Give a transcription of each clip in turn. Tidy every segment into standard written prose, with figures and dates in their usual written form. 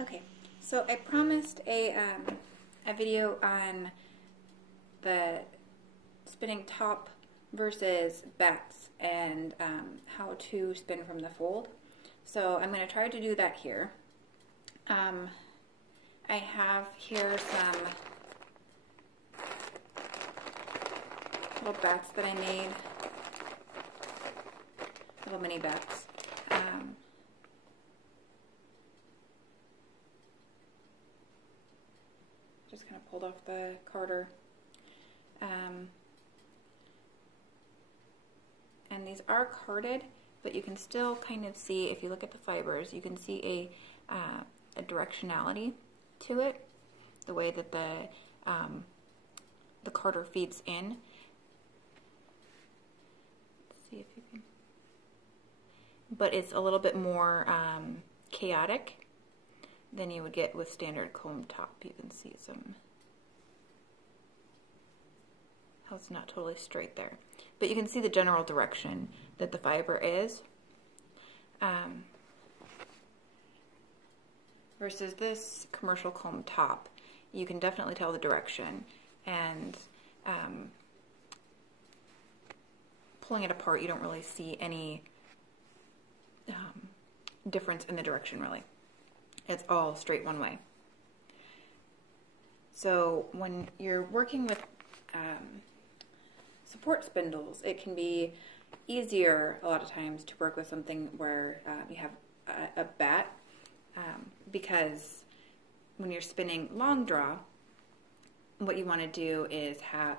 Okay, so I promised a video on the spinning top versus bats and how to spin from the fold. So I'm going to try to do that here. I have here some little bats that I made, little mini bats. Just kind of pulled off the carder. And these are carded, but you can still kind of see, if you look at the fibers, you can see a directionality to it, the way that the carder feeds in. Let's see if you can. But it's a little bit more chaotic than you would get with standard comb top. You can see how it's not totally straight there. But you can see the general direction that the fiber is. Versus this commercial comb top, you can definitely tell the direction. And pulling it apart, you don't really see any difference in the direction, really. It's all straight one way. So when you're working with support spindles, it can be easier a lot of times to work with something where you have a bat, because when you're spinning long draw, what you want to do is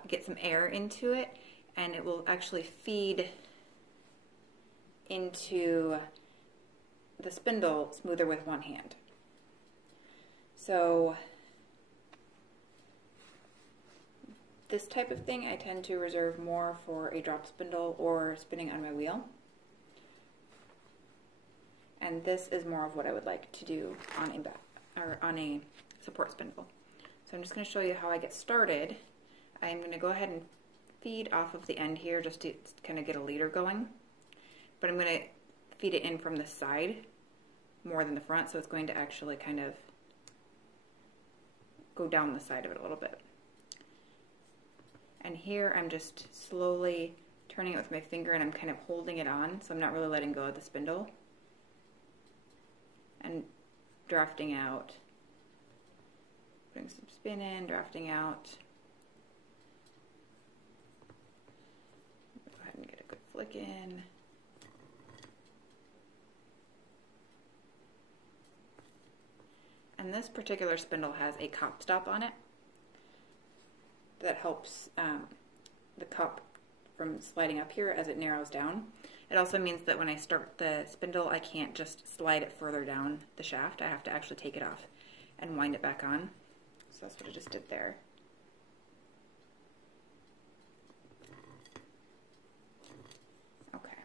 get some air into it, and it will actually feed into the spindle smoother with one hand. So this type of thing I tend to reserve more for a drop spindle or spinning on my wheel. And this is more of what I would like to do on a support spindle. So I'm just going to show you how I get started. I'm going to go ahead and feed off of the end here just to kind of get a leader going. But I'm going to feed it in from the side more than the front, so it's going to actually kind of go down the side of it a little bit. And here I'm just slowly turning it with my finger, and I'm kind of holding it on, so I'm not really letting go of the spindle. And drafting out, putting some spin in, drafting out. Go ahead and get a good flick in. And this particular spindle has a cup stop on it that helps the cup from sliding up here as it narrows down. It also means that when I start the spindle, I can't just slide it further down the shaft. I have to actually take it off and wind it back on. So that's what I just did there. Okay,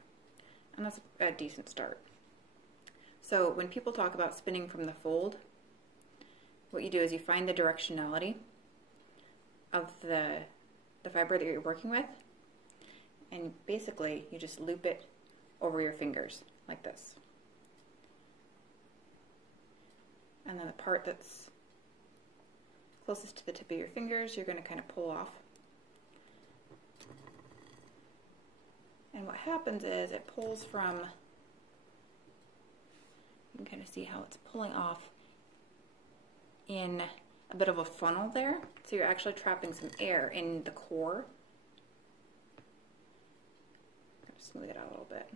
and that's a decent start. So when people talk about spinning from the fold, what you do is you find the directionality of the fiber that you're working with, and basically you just loop it over your fingers like this. And then the part that's closest to the tip of your fingers, you're going to kind of pull off. And what happens is it pulls from, you can kind of see how it's pulling off in a bit of a funnel there. So you're actually trapping some air in the core. Smooth it out a little bit.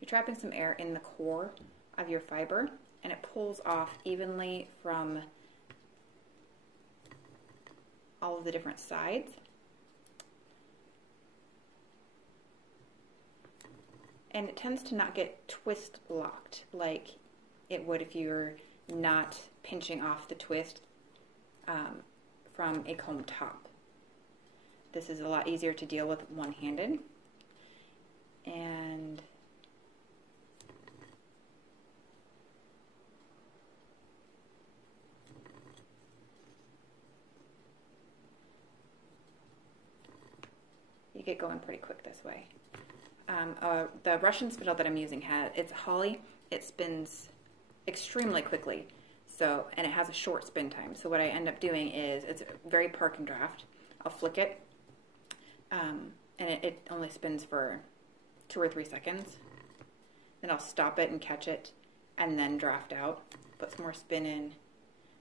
You're trapping some air in the core of your fiber, and it pulls off evenly from all of the different sides. And it tends to not get twist locked like it would if you're not pinching off the twist from a comb top. This is a lot easier to deal with one-handed. And you get going pretty quick this way. The Russian spindle that I'm using it's holly. It spins extremely quickly. So, and it has a short spin time. So what I end up doing is, it's a very park and draft. I'll flick it, and it only spins for 2 or 3 seconds. Then I'll stop it and catch it, and then draft out. Put some more spin in,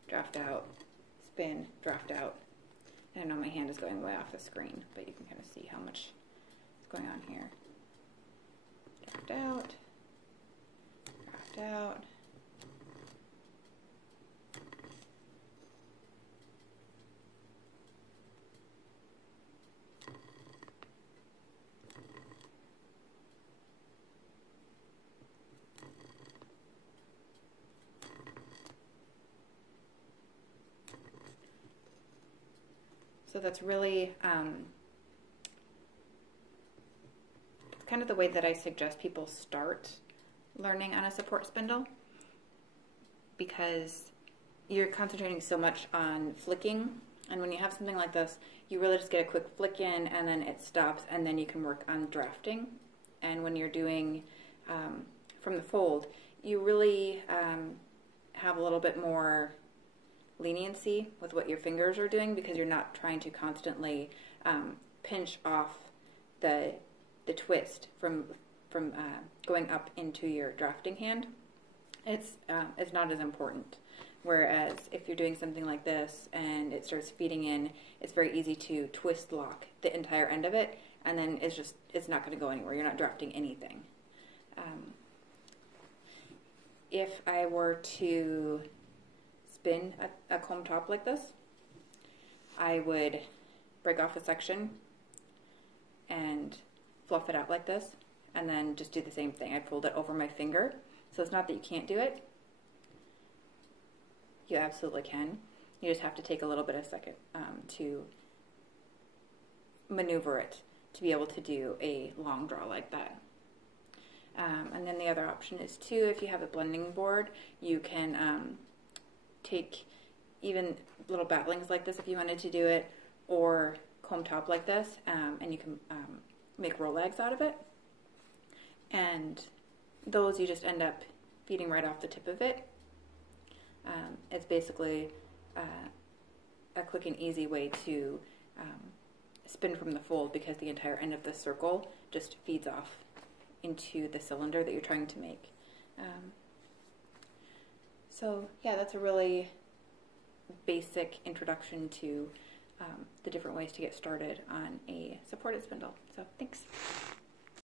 draft out, spin, draft out. And I know my hand is going way off the screen, but you can kind of see how much is going on here. Draft out, draft out. So that's really kind of the way that I suggest people start learning on a support spindle, because you're concentrating so much on flicking, and when you have something like this, you really just get a quick flick in and then it stops, and then you can work on drafting. And when you're doing from the fold, you really have a little bit more leniency with what your fingers are doing, because you're not trying to constantly pinch off the twist from going up into your drafting hand. It's not as important. Whereas if you're doing something like this and it starts feeding in, it's very easy to twist lock the entire end of it, and then it's not going to go anywhere. You're not drafting anything. If I were to spin a comb top like this, I would break off a section and fluff it out like this, and then just do the same thing. I'd fold it over my finger. So it's not that you can't do it. You absolutely can. You just have to take a little bit of second to maneuver it to be able to do a long draw like that. And then the other option is too, if you have a blending board, you can take even little battlings like this if you wanted to do it, or comb top like this, and you can make Rolags out of it. And those you just end up feeding right off the tip of it. It's basically a quick and easy way to spin from the fold, because the entire end of the circle just feeds off into the cylinder that you're trying to make. So yeah, that's a really basic introduction to the different ways to get started on a supported spindle. So thanks.